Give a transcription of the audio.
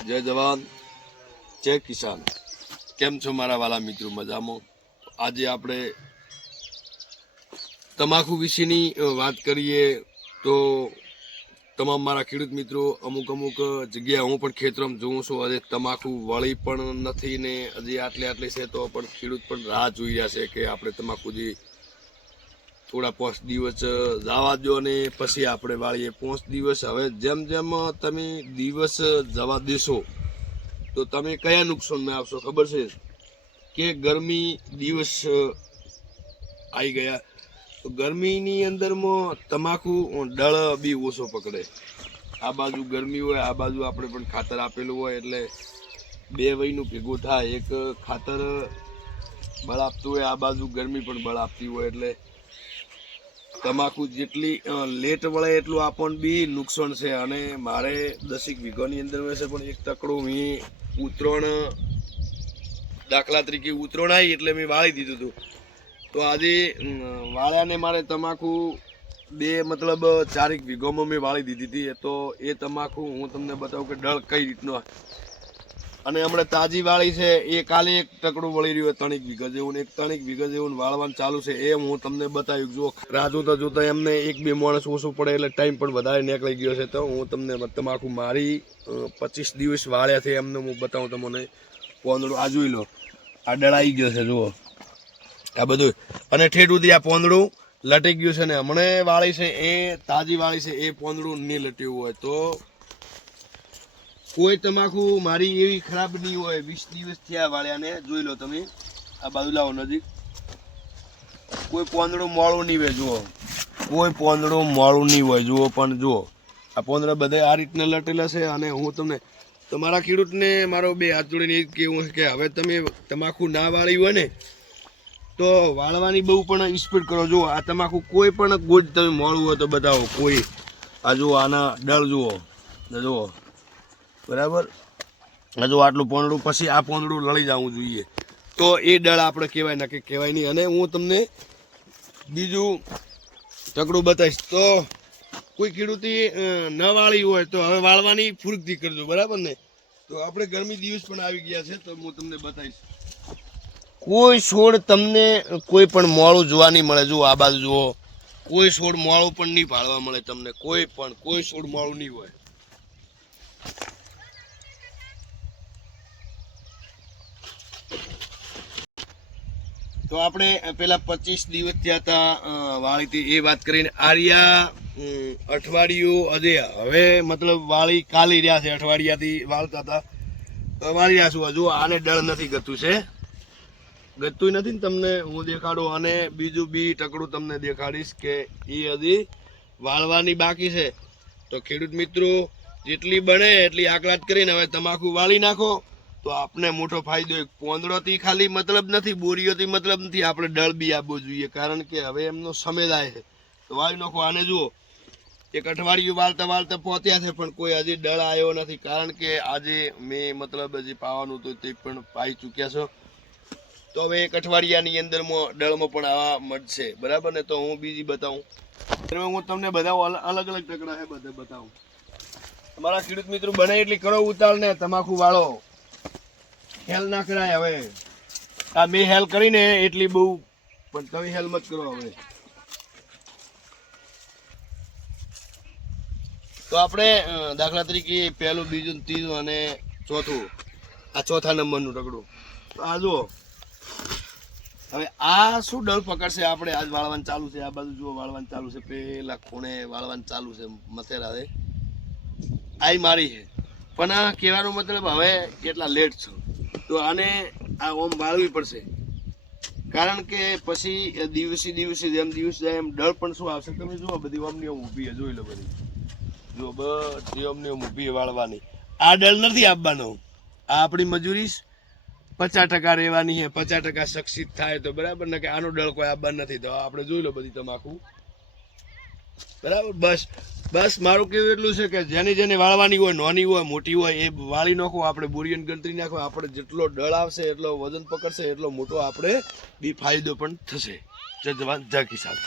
જય જવાન જય કિસાન। કેમ છો મારા વાલા મિત્રો? મજામાં? આજે આપણે તમાકુ વિશેની વાત કરીએ તો તમામ મારા ખેડૂત મિત્રો અમુક જગ્યાએ હું પણ ખેતરમાં જોઉં છું, હજી તમાકુ વળી પણ નથી ને હજી આટલી છે તો પણ ખેડૂત પણ રાહ જોઈ રહ્યા છે કે આપણે તમાકુજી થોડા 5 દિવસ જવા દો ને પછી આપણે વાળીએ। 5 દિવસ હવે જેમ જેમ તમે દિવસ જવા દેશો તો તમે કયા નુકસાનમાં આવશો ખબર છે કે ગરમી દિવસ આવી ગયા તો ગરમીની અંદરમાં તમાકુ ડળ બી ઓછો પકડે। આ બાજુ ગરમી હોય, આ બાજુ આપણે પણ ખાતર આપેલું હોય એટલે બે વયનું ભેગું થાય। એક ખાતર બળ આપતું હોય, આ બાજુ ગરમી પણ બળ આપતી હોય એટલે તમાકુ જેટલી લેટ વળે એટલું આપણને બી નુકસાન છે। અને મારે 10 વીઘાની અંદર છે પણ એક ટકડું મેં ઉતરણ દાખલા તરીકે ઉતરણ આવી એટલે મેં વાળી દીધું હતું તો આજે વાળ્યાને મારે તમાકુ મતલબ 4 વીઘામાં મેં વાળી દીધી હતી તો એ તમાકુ હું તમને બતાવું કે ડળ કઈ રીતનો। અને હમણાં તાજી વાળી છે એ કાલે એક ટકડું વળી રહ્યું 3 વીઘા જેવું, એક 3 વીઘા જેવું વાળવાનું ચાલુ છે એમ હું તમને બતાવ્યું। જો રાહ જોતા એમને 1-2 માણસ ઓછું પડે એટલે ટાઈમ પણ વધારે નીકળી ગયો છે તો હું તમને તમાકુ મારી 25 દિવસ વાળ્યા છે એમને હું બતાવું તમને। પોંદડું આ જોઈ લો, આ ડળ આવી ગયો છે જુઓ આ બધું, અને ઠેઠ સુધી આ પોંદડું લટી ગયું છે ને હમણાં વાળી છે એ તાજી વાળી છે એ પોંદડું નહીં લટ્યું હોય તો કોઈ તમાકુ મારી એવી ખરાબ નહીં હોય। 20 દિવસ થયા વાળ્યાને જોઈ લો તમે, આ બાજુ લાવો નજીક, કોઈ પોંદડું મોળું નહીં હોય જુઓ, કોઈ પોંદડું મોળું નહીં હોય જુઓ। પણ જુઓ આ પોંદડા બધા આ રીતના લટેલા છે અને હું તમને તમારા ખેડૂતને મારો 2 હાથ જોડીને એ જ કહેવું છે કે હવે તમે તમાકુ ના વાળી હોય ને તો વાળવાની બહુ પણ સ્પીડ કરો। જુઓ આ તમાકુ કોઈ પણ ગોજ તમે મોળું હોય તો બતાવો કોઈ, આ જુઓ આના ડળ જુઓ જુઓ બરાબર, હજુ આટલું પોંદડું પછી આ પોંદડું લડી જવું જોઈએ તો એ ડળ આપણે કહેવાય ના કે કહેવાય નહીં। અને હું તમને બીજું ટકડું બતાવીશ તો કોઈ ખેડૂતી ન વાળી હોય તો હવે વાળવાની ફૂરકથી કરજો બરાબર ને। તો આપણે ગરમી દિવસ પણ આવી ગયા છે તો હું તમને બતાવીશ કોઈ છોડ તમને કોઈ પણ મોળું જોવા નહીં મળે। જુઓ આ બાજુ જુઓ, કોઈ છોડ મોળું પણ નહીં પાડવા મળે તમને, કોઈ છોડ મોળું નહીં હોય। તો આપણે પેલા 25 દિવસ થયા હતા વાળી હતી એ વાત કરીને આર્યા અઠવાડિયું હવે મતલબ વાળી કાલી રહ્યા છે, અઠવાડિયાથી વાળતા હતા તો વાળી રહ્યા છું। હજુ આને ડળ નથી ગતું છે, ગતું નથી ને તમને હું દેખાડું। અને બીજું બી ટકડું તમને દેખાડીશ કે એ હજી વાળવાની બાકી છે તો ખેડૂત મિત્રો જેટલી બને એટલી આકલાત કરીને હવે તમાકુ વાળી નાખો તો આપને મોટો ફાયદો। એક પોંદડોથી ખાલી મતલબ નથી, બોરીઓથી મતલબ નથી, આપણે ડળ બી આપવો જોઈએ કારણ કે હવે એમનો સમય જાય છે તો વાળી નાખો। આને જુઓ એક અઠવાડિયું વાળતા પહોંચ્યા છે પણ કોઈ હજી ડળ આવ્યો નથી કારણ કે આજે મેં મતલબ હજી પાવાનું હતું તે પણ પાઈ ચૂક્યા છો તો હવે એક અઠવાડિયાની અંદરમાં ડળમાં પણ આવા મળશે બરાબર ને। તો હું બીજી બતાવું, હું તમને બધા અલગ ટકડા છે બધા બતાવું। તમારા ખેડૂત મિત્રો બને એટલી કરો ઉતાળ ને તમાકુ વાળો, હેલ ના કરાય। હવે આ મેં હેલ કરીને એટલી બહુ પણ તમે હેલ મત કરો હવે। તો આપણે દાખલા તરીકે પહેલું, બીજું, ત્રીજું અને ચોથું, આ ચોથા નંબરનું ટકડું તો આ જુઓ હવે આ શું ડળ પકડશે આપણે આજ વાળવાનું ચાલુ છે। આ બાજુ જુઓ વાળવાનું ચાલુ છે, પેલા ખૂણે વાળવાનું ચાલુ છે મથેરા છે આઈ મારી છે પણ આ કહેવાનો મતલબ હવે કેટલા લેટ છો તો આને આ ઓમ વાળવી પડશે કારણ કે પછી દિવસે જેમ દિવસ જાય એમ ડળ પણ શું આવશે તમે જુઓ બધી ઓમની ઓમ ઊભી જોઈ લો બધી જો બધી ઓમની ઓમ ઊભી વાળવાની। આ ડળ નથી આપવાનો, આ આપણી મજૂરી 50% રહેવાની છે, 50% સક્ષિત થાય તો બરાબર ને કે આનો ડળ કોઈ આપવા નથી તો આપણે જોઈ લો બધી તમાકુ બરાબર। બસ મારું કેવું એટલું છે કે જેને વાળવાની હોય, નાની હોય મોટી હોય એ વાળી નાખો, આપણે બોરીઓની ગણતરી નાખો, આપણે જેટલો ડળ આવશે એટલો વજન પકડશે એટલો મોટો આપણે બી ફાયદો પણ થશે। જય જવાન જય કિસાન।